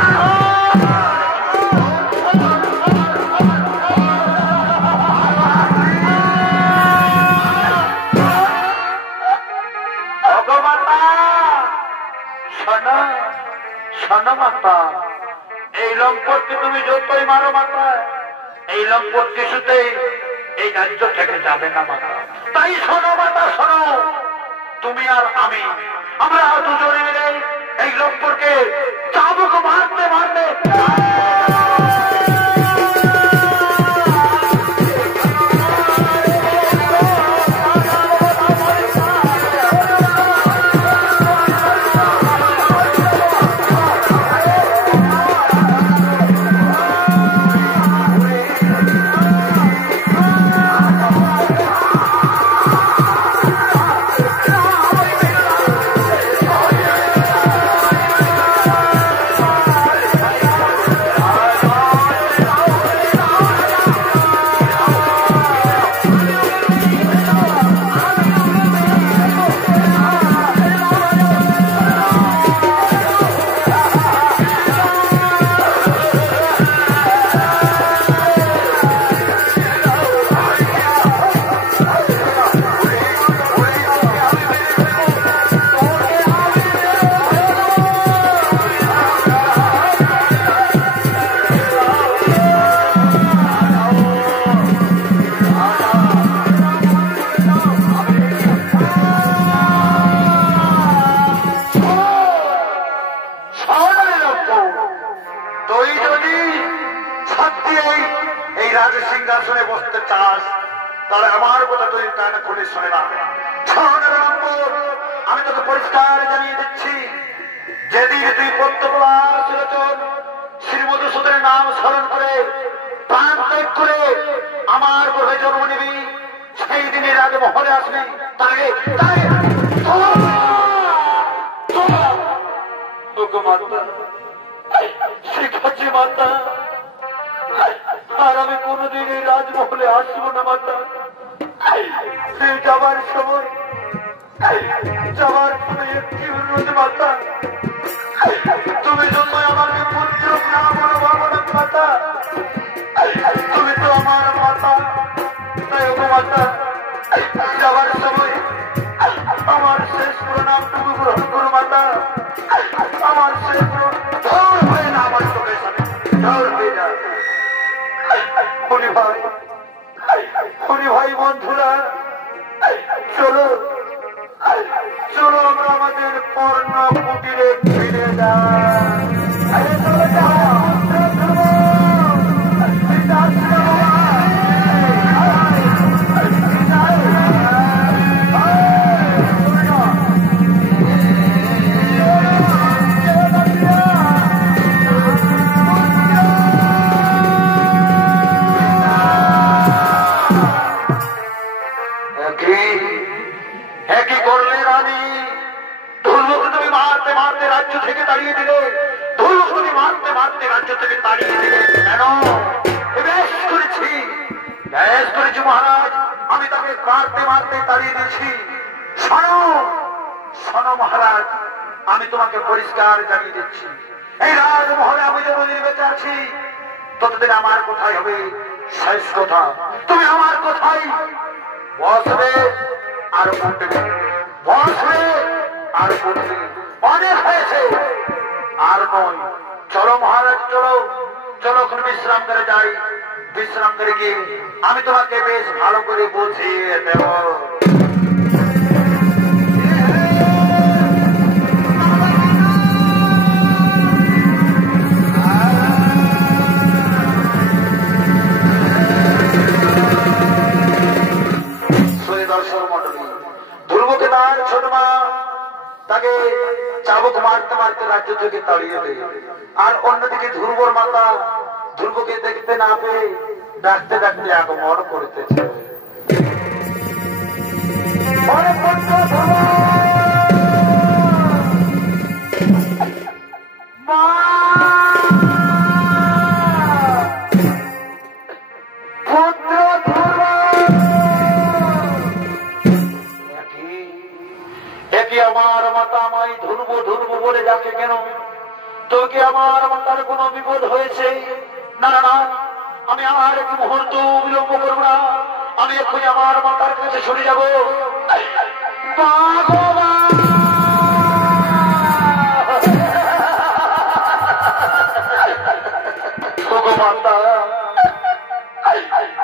মাতা, এই লম্পটকে তুমি যতই মারো মাতা, এই লম্পট কিছুতেই এই রাজ্য থেকে যাবে না মাতা। তাই শোনো মাতা শোনো, তুমি আর আমি, আমরা দুজনে মিলে এই লম্পটকে চাবুক মারতে মারতে সিংহাসনে বসতে চাস তাহলে আমার কথা তুই কানে খুলে শোনে না। আমি তোকে পরিষ্কার জানিয়ে দিচ্ছি, যেদিন তুই প্রত্যেক শ্রী মধুসূদনের নাম স্মরণ করে প্রাণ ত্যাগ করে আমার গর্ভে জন্ম নিবি, সেই দিনের আগে মহলে আসবি। তাকে শিখাচ্ছি মাতা, আর আমি কোনদিন এই রাজমহলে আসবো না মাতা। যাবার সময় যাবার একটি অনুরোধ মাতা, তুমি যত আমাকে পুত্র না বলো বাবা মাতা, তুমি তো আমার মাতা, তাই গো মাতা যাবার সময় আমার শেষ প্রণামটুকু গ্রহণ করো মাতা। আমার শেষ ঝড় হয়ে না, আমার চোখের সামনে ঝড় হয়ে যায়। হরি ভাই বন্ধুরা, চলো চলো আমরা আমাদের পর্ণ কুটিরে ফিরে মহারাজ। আমি তাকে মারতে মারতে তাড়িয়ে দিয়েছি। শোনো শোনো মহারাজ, আমি তোমাকে পরিষ্কার জানিয়ে দিচ্ছি, এই রাজমহলে আমি যতদিন বেঁচে আছি ততদিন আমার কোথায় হবে শেষ কথা। তুমি আমার কোথায় বসবে আর উঠবে, বসবে আর উঠবে, অনেক হয়েছে আর নয়। চলো মহারাজ চলো, চলো এখন বিশ্রাম করে যাই। বিশ্রাম করে গিয়ে আমি তোমাকে বেশ ভালো করে বুঝিয়ে দেব। দর্শক মন্ডলী, ধ্রুবকে তার ছোট মা তাকে চাবুক মারতে মারতে রাজ্য থেকে তাড়িয়ে দেয়, আর অন্যদিকে ধ্রুবর মাতা ধ্রুবকে দেখতে না পেয়ে ডাকতে ডাকতে আগমন করতেছে। পুত্র ধ্রুব বলে ডাকে কেন? তোকে আমার মাতার কোনো বিপদ হয়েছে? না না না, আমি আর এক মুহূর্ত বিলম্ব করবো না, আমি এক্ষুনি আমার মাতার কাছে সরে যাব। মাতা,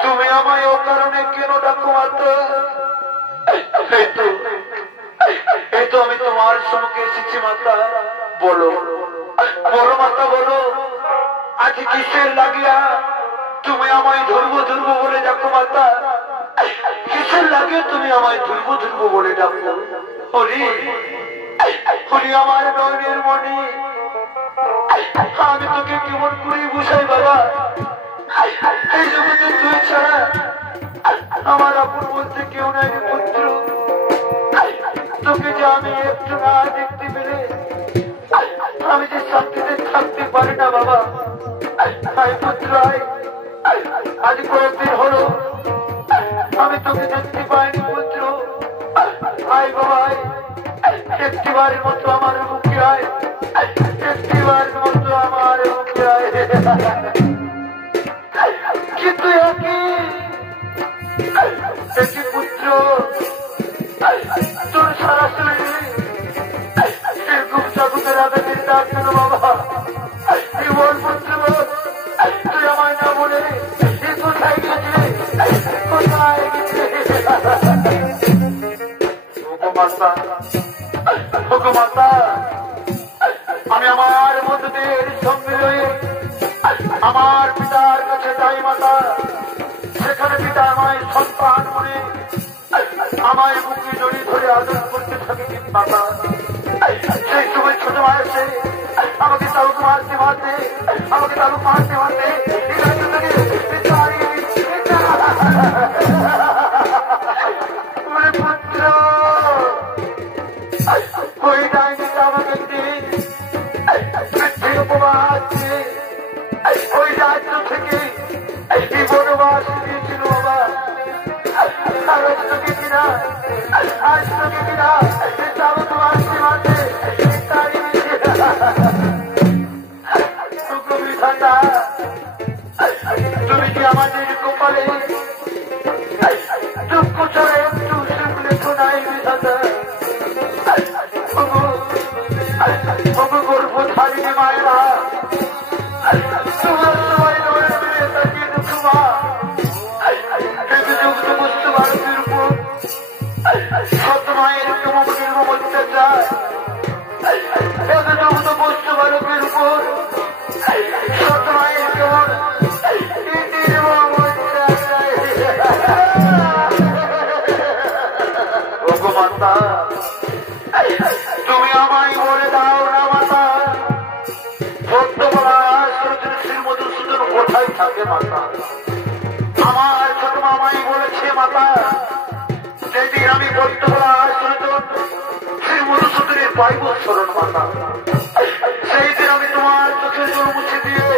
তুমি আমায় ও কারণে কেন ডাকো মাতা? এই তো আমি তোমার সঙ্গে এসেছি মাতা। বলো বলো মাতা, বলো আজ কিসের লাগিয়া তুমি আমায় ধরবো ধরবো বলে ডাকো মাতা? কিসের লাগে তুমি আমায় ধরবো ধরবো বলে ডাকো? হরি হরি আমার নয়নের মণি, আমি তোকে কেমন করে বুঝাই বাবা? এই জগতে তুই ছাড়া আমার আপন বলতে কেউ নাই পুত্র। তোকে যে আমি একটু না দেখতে পেলে আমি যে শান্তিতে থাকতে পারি না বাবা। আয় পুত্র আয়, আজ কয়েকদিন হলো আমি তোকে দেখতে পাইনি পুত্র। আয় বাবা আয়, একটিবারের মতো আমার মুখে আয়, একটিবারের মতো আমার মুখে আয়। কিন্তু একই পুত্র তোর সারা শরীরে এরকম জগতের আগে ডাক কেন বাবা? বল পুত্র, তুই আমায় না বলে কোথায় গেছে, কোথায় গেছে? মাতা, আমি আমার বন্ধুদের সঙ্গে রয়ে আমার পিতার কাছে যাই মাতা। সেখানে পিতা আমায় সন্তান মনে আমায় বুকে জড়িয়ে ধরে আদর করতে থাকে মাতা। সেই সময় ছোট বয়সে আমাকে তালুক মারতে মারতে পুত্র ওই ডাইনিটা আমাকে পৃথিবী উপবাস ওই রাজ্য থেকে এই বনবাস দিয়েছিল বাবা। আজ তোকে কিনা তালুক মারতে মারতে তুমি কি আমাদের কপালে দুঃখ ছাড়া একটু সুখ লেখো নাই বিধাতা? গর্ভধারিণী মায়েরা তোমার সবাই নয় মেয়ে তাকে দুঃখ মা যুক্ত বস্তু ভারতের উপর শত মায়ের কমকের অত্যাচার, যুক্ত বস্তু ভারতের উপর শত মায়ের কেমন মাতা। তুমি আমায় বলে দাও না মাতা, শ্রীর মধুসূদন কোথায় থাকে মাতা? আমার ছোট মামাই বলেছে মাতা, যেদিন আমি বলতে বলা শ্রী মধুসূদনের পাইব স্মরণ মাতা, সেই দিন আমি তোমার চোখের জল মুছে দিয়ে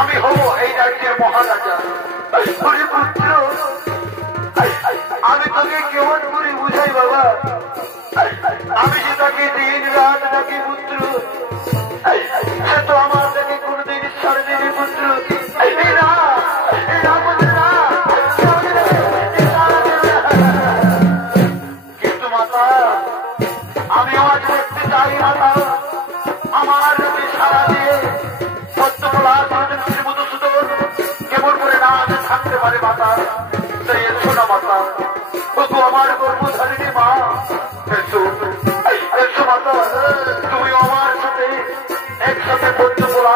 আমি হব এই রাজ্যের মহারাজা। পুত্র, আমি তোকে কেমন করে বুঝাই বাবা? আমি যে তাকে দিন রাত ডাকি পুত্র, সে তো আমার তাকে কোনদিন ছাড়ে দেবে পুত্র। কিন্তু মাতা, আমি আজ দেখতে চাই মাতা, আমার যদি সারা দিয়ে সত্যবলা শ্রী মধুসূদন কেমন করে না থাকতে পারে মাতা। সেই এসো না মাতা, আমার গর্ভধারিণী মা, এসো এসো মাতা, তুমি আমার সাথে একসাথে সত্যবলা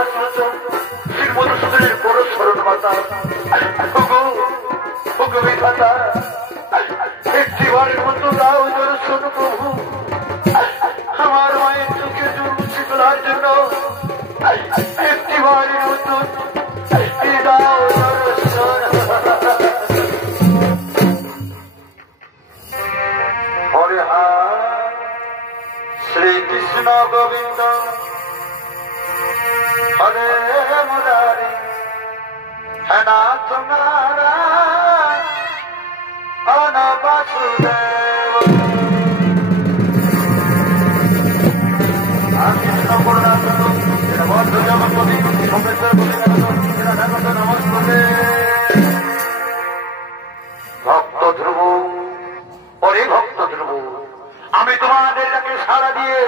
শ্রী মধুসূদনের বড় স্মরণ মাতা। বিধাতা, একটিবারের মতো দাও দর্শন প্রভু, আমার মায়ের চোখে জল মুছে ফেলার জন্য একটিবারের মতো দাও দর্শন। হরে শ্রীকৃষ্ণ গোবিন্দ হরে মুরারি হে নাথ নারায়ণ বাসুদেব। কৃষ্ণ করুণানন্দ এটা বদ্ধ জগৎপতি সোমেশ্বর নমস্কার ভক্ত ধ্রুব ওরে ভক্ত ধ্রুব আমি তোমাদের যাকে সাড়া দিয়ে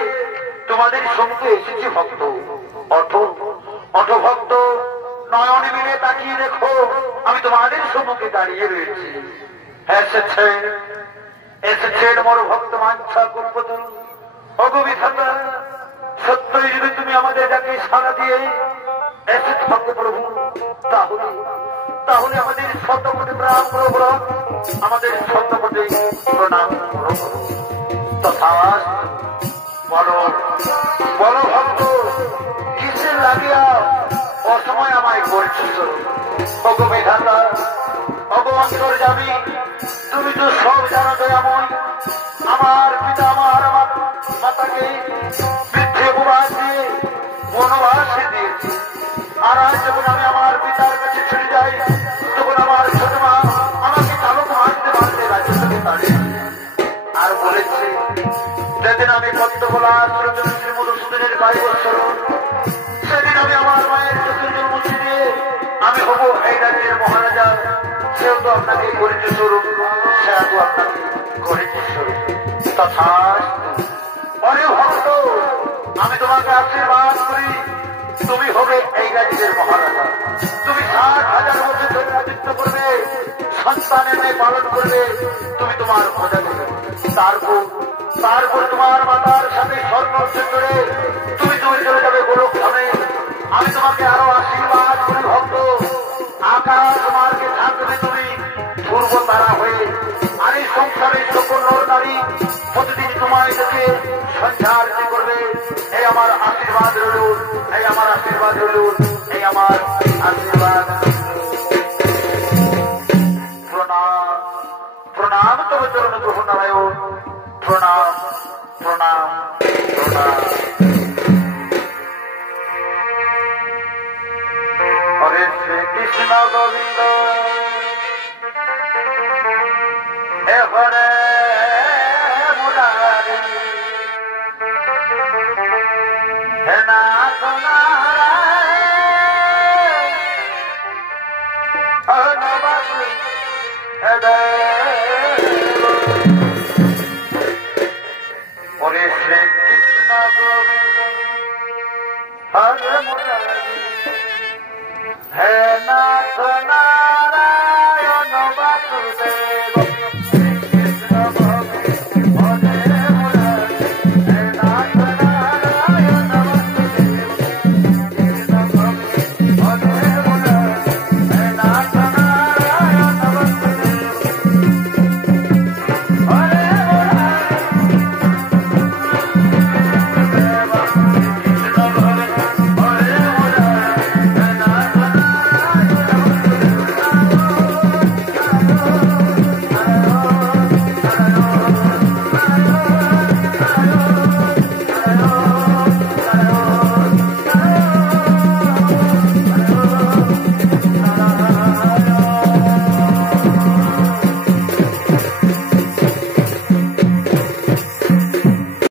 তোমাদের সম্মুখে এসেছি ভক্ত অঠ ভক্ত নয়নে মিলে তাকিয়ে দেখো আমি তোমাদের সম্মুখে দাঁড়িয়ে রয়েছি এসেছেন মোর ভক্ত মাঞ্ছা কুলপতন অগবিধাতা সত্যই যদি তুমি আমাদের যাকে সাড়া দিয়ে এসে থাকো প্রভু তাহলে আমাদের শতকোটি প্রাণ প্রবরণ আমাদের শতকোটি প্রণাম তথা বলো বলো ভক্ত কিসের লাগিয়া অসময় আমায় করছিস অগবিধাতা অগন্তর যাবি তুমি তো সব জানো দয়াময় আমার পিতা আমার মাতাকে বৃদ্ধে উপবাস দিয়ে বনবাসে দিয়েছি আর আজ যখন আমি আমার পিতার কাছে ছেড়ে যাই তখন আমার ছোট মা আমাকে চালক মারতে রাজ্য থেকে তাড়িয়ে আর বলেছে যেদিন আমি কত বলা শ্রী মধুসূদনের 22 বছর সেদিন আমি আমার মায়ের চতুর্থ মুছে দিয়ে আমি হব এই রাজ্যের মহারাজা সেও তো আপনাকে করেছে স্বরূপ সেও তো আপনাকে করেছে স্বরূপ তথা অরে ভক্ত আমি তোমাকে আশীর্বাদ করি তুমি হবে এই রাজ্যের মহারাজা তুমি 60,000 বছর ধরে রাজত্ব করবে সন্তানের মেয়ে পালন করবে তুমি তোমার মজা দেবে তারপর তোমার মাতার সাথে স্বর্ণ করে তুমি চলে যাবে গোলক ধামে আমি তোমাকে আরো আশীর্বাদ করি ভক্ত আকাশ মার্গে থাকবে তুমি পূর্ব তারা হয়ে আর এই সংসারে সকল নরনারী প্রতিদিন তোমায় দেখে সন্ধ্যা আরতি করবে এই আমার আশীর্বাদ রইল এই আমার আশীর্বাদ রইল এই আমার আশীর্বাদ প্রণাম প্রণাম তবে চরণ প্রভু নারায়ণ প্রণাম প্রণাম প্রণাম হরে শ্রী কৃষ্ণ গোবিন্দ হে হরে মুরারি হে নাথ নারায়ণ হে হরে শ্রী কৃষ্ণ গোবিন্দ হরে মুরারি হে নাথ